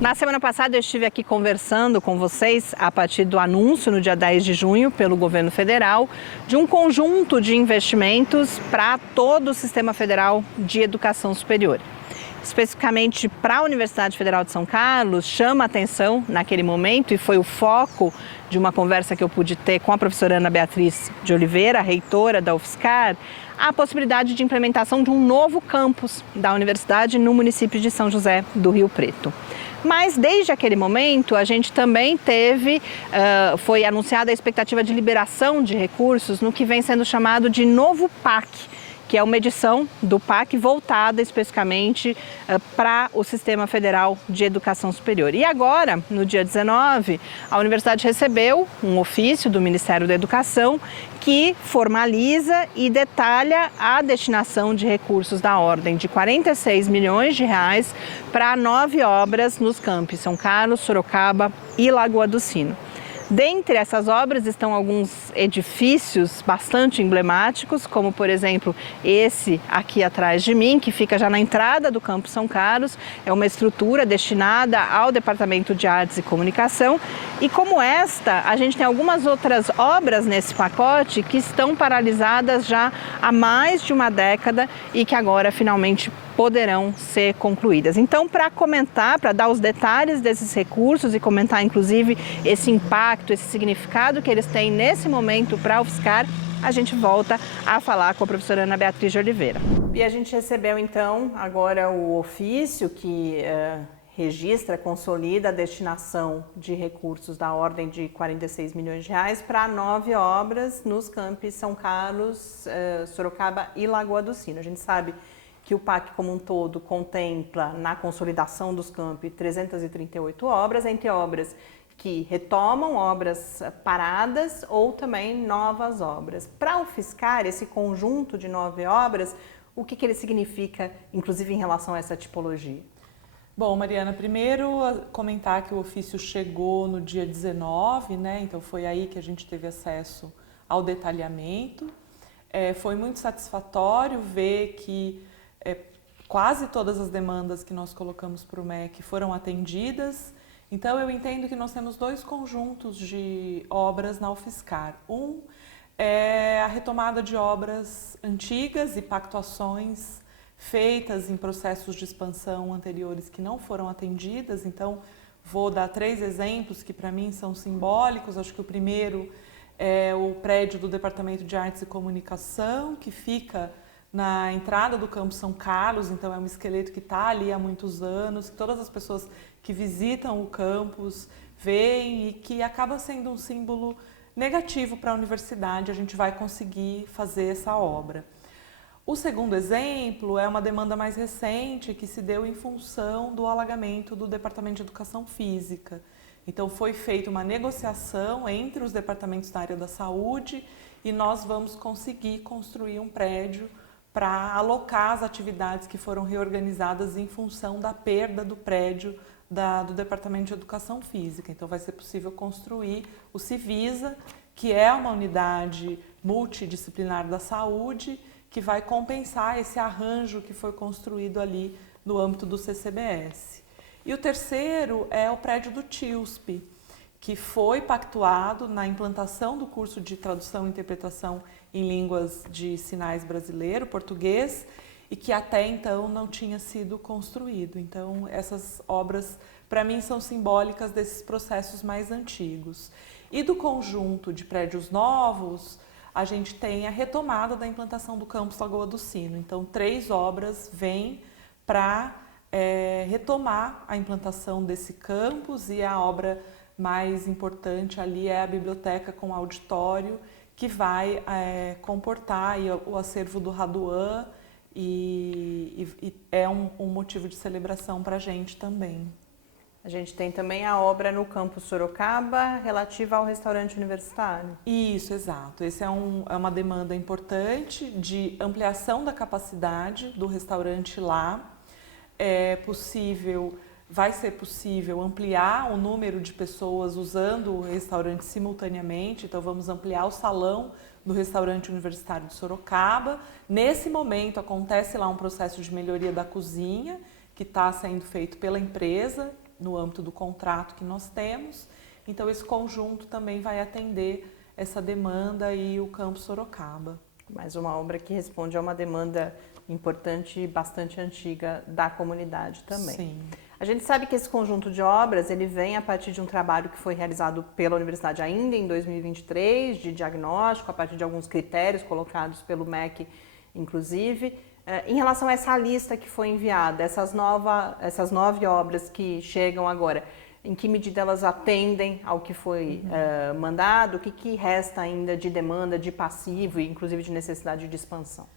Na semana passada eu estive aqui conversando com vocês a partir do anúncio no dia 10 de junho pelo governo federal de um conjunto de investimentos para todo o sistema federal de educação superior. Especificamente para a Universidade Federal de São Carlos, chama a atenção naquele momento e foi o foco de uma conversa que eu pude ter com a professora Ana Beatriz de Oliveira, reitora da UFSCar, a possibilidade de implementação de um novo campus da universidade no município de São José do Rio Preto. Mas desde aquele momento a gente também foi anunciada a expectativa de liberação de recursos no que vem sendo chamado de novo PAC, que é uma edição do PAC voltada especificamente para o Sistema Federal de Educação Superior. E agora, no dia 19, a universidade recebeu um ofício do Ministério da Educação que formaliza e detalha a destinação de recursos da ordem de 46 milhões de reais para 9 obras nos campos São Carlos, Sorocaba e Lagoa do Sino. Dentre essas obras estão alguns edifícios bastante emblemáticos, como por exemplo esse aqui atrás de mim, que fica já na entrada do Campus São Carlos. É uma estrutura destinada ao Departamento de Artes e Comunicação. E como esta, a gente tem algumas outras obras nesse pacote que estão paralisadas já há mais de uma década e que agora finalmente poderão ser concluídas. Então, para comentar, para dar os detalhes desses recursos e comentar inclusive esse impacto, esse significado que eles têm nesse momento para a UFSCar, a gente volta a falar com a professora Ana Beatriz de Oliveira. E a gente recebeu então agora o ofício que registra, consolida a destinação de recursos da ordem de 46 milhões de reais para 9 obras nos campos São Carlos, Sorocaba e Lagoa do Sino. A gente sabe que o PAC como um todo contempla na consolidação dos campi 338 obras, entre obras que retomam obras paradas ou também novas obras. Para o UFSCar, esse conjunto de 9 obras, o que ele significa, inclusive em relação a essa tipologia? Bom, Mariana, primeiro comentar que o ofício chegou no dia 19, né? Então foi aí que a gente teve acesso ao detalhamento. Foi muito satisfatório ver que quase todas as demandas que nós colocamos para o MEC foram atendidas. Então, eu entendo que nós temos 2 conjuntos de obras na UFSCar. Um é a retomada de obras antigas e pactuações feitas em processos de expansão anteriores que não foram atendidas. Então, vou dar 3 exemplos que para mim são simbólicos. Acho que o primeiro é o prédio do Departamento de Artes e Comunicação, que fica na entrada do Campus São Carlos. Então é um esqueleto que está ali há muitos anos, que todas as pessoas que visitam o campus veem e que acaba sendo um símbolo negativo para a universidade. A gente vai conseguir fazer essa obra. O segundo exemplo é uma demanda mais recente que se deu em função do alagamento do Departamento de Educação Física. Então foi feita uma negociação entre os departamentos da área da saúde e nós vamos conseguir construir um prédio para alocar as atividades que foram reorganizadas em função da perda do prédio do Departamento de Educação Física. Então vai ser possível construir o Civisa, que é uma unidade multidisciplinar da saúde, que vai compensar esse arranjo que foi construído ali no âmbito do CCBS. E o terceiro é o prédio do TIUSP, que foi pactuado na implantação do curso de tradução e interpretação em línguas de sinais brasileiro, português, e que até então não tinha sido construído. Então, essas obras, para mim, são simbólicas desses processos mais antigos. E do conjunto de prédios novos, a gente tem a retomada da implantação do campus Lagoa do Sino. Então, 3 obras vêm para retomar a implantação desse campus, e a obra mais importante ali é a biblioteca com auditório, que vai comportar aí o acervo do Raduan e é um motivo de celebração para a gente também. A gente tem também a obra no campus Sorocaba relativa ao restaurante universitário. Isso, exato. Essa é uma demanda importante de ampliação da capacidade do restaurante lá. Vai ser possível ampliar o número de pessoas usando o restaurante simultaneamente. Então vamos ampliar o salão do restaurante universitário de Sorocaba. Nesse momento acontece lá um processo de melhoria da cozinha, que está sendo feito pela empresa no âmbito do contrato que nós temos. Então, esse conjunto também vai atender essa demanda e o Campus Sorocaba. Mais uma obra que responde a uma demanda importante e bastante antiga da comunidade também. Sim. A gente sabe que esse conjunto de obras ele vem a partir de um trabalho que foi realizado pela Universidade ainda em 2023, de diagnóstico, a partir de alguns critérios colocados pelo MEC, inclusive. Em relação a essa lista que foi enviada, essas 9 obras que chegam agora, em que medida elas atendem ao que foi mandado? O que resta ainda de demanda, de passivo e inclusive de necessidade de expansão?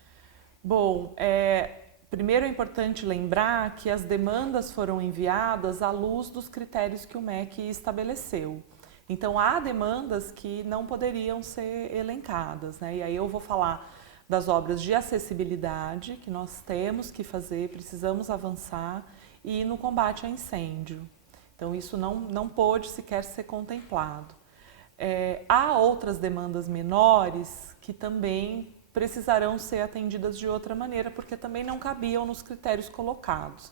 Bom, primeiro é importante lembrar que as demandas foram enviadas à luz dos critérios que o MEC estabeleceu. Então, há demandas que não poderiam ser elencadas, né? E aí eu vou falar das obras de acessibilidade que nós temos que fazer, precisamos avançar, e no combate a incêndio. Então, isso não pôde sequer ser contemplado. Há outras demandas menores que também precisarão ser atendidas de outra maneira, porque também não cabiam nos critérios colocados.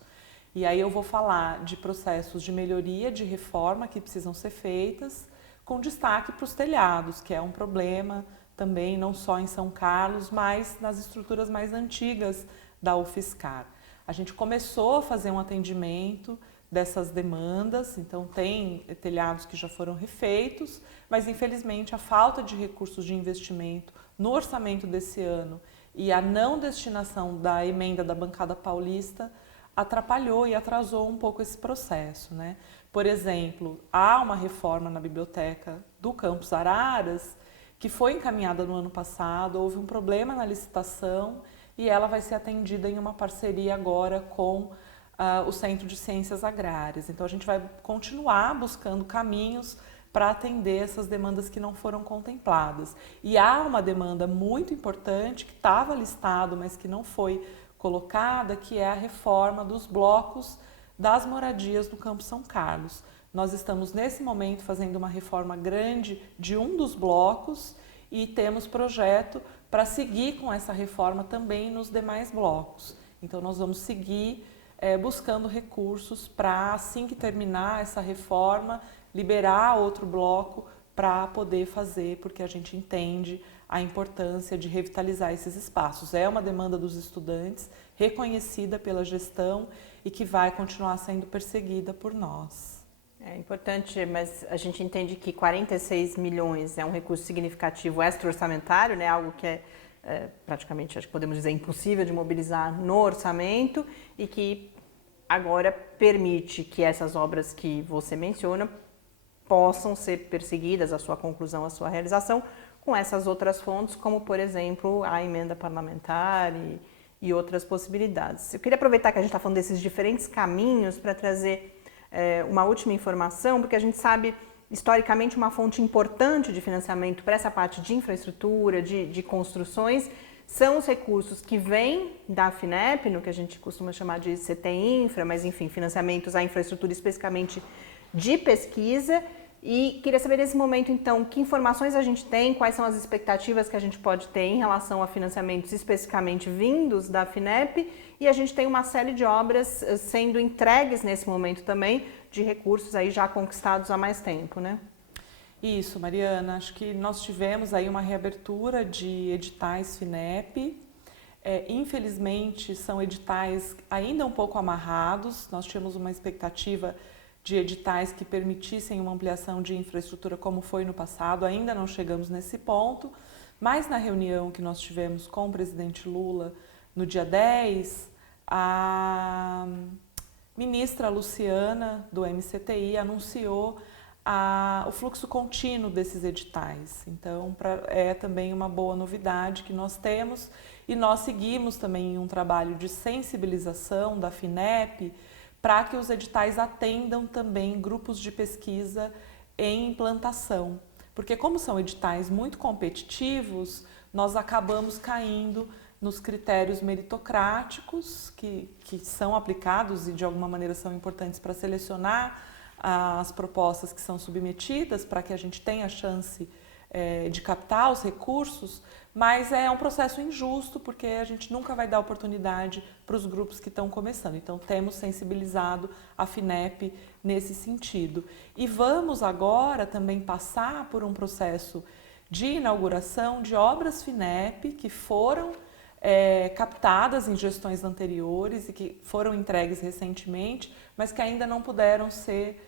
E aí eu vou falar de processos de melhoria, de reforma que precisam ser feitas, com destaque para os telhados, que é um problema também não só em São Carlos, mas nas estruturas mais antigas da UFSCar. A gente começou a fazer um atendimento dessas demandas, então tem telhados que já foram refeitos, mas infelizmente a falta de recursos de investimento no orçamento desse ano e a não destinação da emenda da bancada paulista atrapalhou e atrasou um pouco esse processo, né? Por exemplo, há uma reforma na biblioteca do Campus Araras que foi encaminhada no ano passado, houve um problema na licitação e ela vai ser atendida em uma parceria agora com o Centro de Ciências Agrárias. Então, a gente vai continuar buscando caminhos para atender essas demandas que não foram contempladas. E há uma demanda muito importante que estava listado, mas que não foi colocada, que é a reforma dos blocos das moradias do Campo São Carlos. Nós estamos, nesse momento, fazendo uma reforma grande de um dos blocos e temos projeto para seguir com essa reforma também nos demais blocos. Então, nós vamos seguir buscando recursos para, assim que terminar essa reforma, liberar outro bloco para poder fazer, porque a gente entende a importância de revitalizar esses espaços. É uma demanda dos estudantes, reconhecida pela gestão e que vai continuar sendo perseguida por nós. É importante, mas a gente entende que 46 milhões é um recurso significativo extra-orçamentário, né? Algo que praticamente, acho que podemos dizer, impossível de mobilizar no orçamento e que agora permite que essas obras que você menciona possam ser perseguidas, a sua conclusão, a sua realização, com essas outras fontes, como, por exemplo, a emenda parlamentar e outras possibilidades. Eu queria aproveitar que a gente está falando desses diferentes caminhos para trazer uma última informação, porque a gente sabe, historicamente, uma fonte importante de financiamento para essa parte de infraestrutura, de construções, são os recursos que vêm da FINEP, no que a gente costuma chamar de CT-Infra, mas enfim, financiamentos à infraestrutura especificamente de pesquisa. E queria saber nesse momento, então, que informações a gente tem, quais são as expectativas que a gente pode ter em relação a financiamentos especificamente vindos da FINEP, e a gente tem uma série de obras sendo entregues nesse momento também, de recursos aí já conquistados há mais tempo, né? Isso, Mariana, acho que nós tivemos aí uma reabertura de editais FINEP. Infelizmente, são editais ainda um pouco amarrados, nós tínhamos uma expectativa de editais que permitissem uma ampliação de infraestrutura como foi no passado, ainda não chegamos nesse ponto, mas na reunião que nós tivemos com o presidente Lula no dia 10, a ministra Luciana, do MCTI, anunciou o fluxo contínuo desses editais. Então, é também uma boa novidade que nós temos e nós seguimos também um trabalho de sensibilização da FINEP para que os editais atendam também grupos de pesquisa em implantação. Porque como são editais muito competitivos, nós acabamos caindo nos critérios meritocráticos que são aplicados e de alguma maneira são importantes para selecionar as propostas que são submetidas para que a gente tenha a chance de captar os recursos, mas é um processo injusto porque a gente nunca vai dar oportunidade para os grupos que estão começando. Então, temos sensibilizado a FINEP nesse sentido. E vamos agora também passar por um processo de inauguração de obras FINEP que foram captadas em gestões anteriores e que foram entregues recentemente, mas que ainda não puderam ser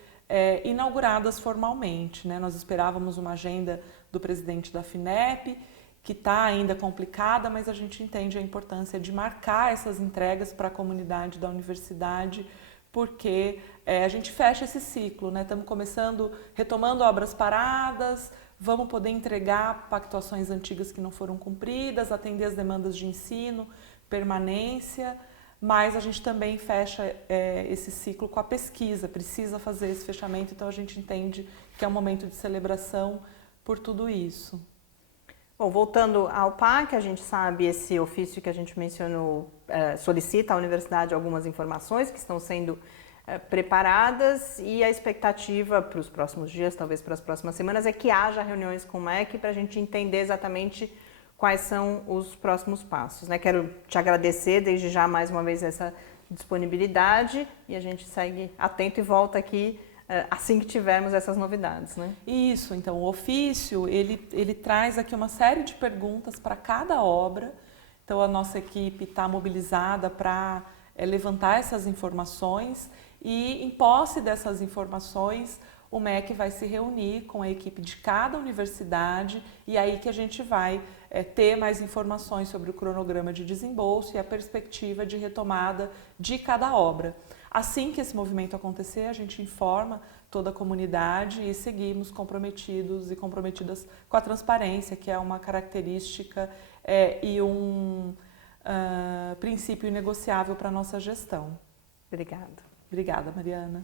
inauguradas formalmente, né? Nós esperávamos uma agenda do presidente da FINEP, que está ainda complicada, mas a gente entende a importância de marcar essas entregas para a comunidade da universidade, porque a gente fecha esse ciclo, né? Estamos retomando obras paradas, vamos poder entregar pactuações antigas que não foram cumpridas, atender as demandas de ensino, permanência, mas a gente também fecha esse ciclo com a pesquisa, precisa fazer esse fechamento, então a gente entende que é um momento de celebração por tudo isso. Bom, voltando ao PAC, a gente sabe esse ofício que a gente mencionou solicita à universidade algumas informações que estão sendo preparadas e a expectativa para os próximos dias, talvez para as próximas semanas, é que haja reuniões com o MEC para a gente entender exatamente quais são os próximos passos, né? Quero te agradecer desde já mais uma vez essa disponibilidade e a gente segue atento e volta aqui assim que tivermos essas novidades, né? Isso, então o ofício ele traz aqui uma série de perguntas para cada obra, então a nossa equipe está mobilizada para levantar essas informações e em posse dessas informações o MEC vai se reunir com a equipe de cada universidade e aí que a gente vai ter mais informações sobre o cronograma de desembolso e a perspectiva de retomada de cada obra. Assim que esse movimento acontecer, a gente informa toda a comunidade e seguimos comprometidos e comprometidas com a transparência, que é uma característica e um princípio inegociável para a nossa gestão. Obrigada. Obrigada, Mariana.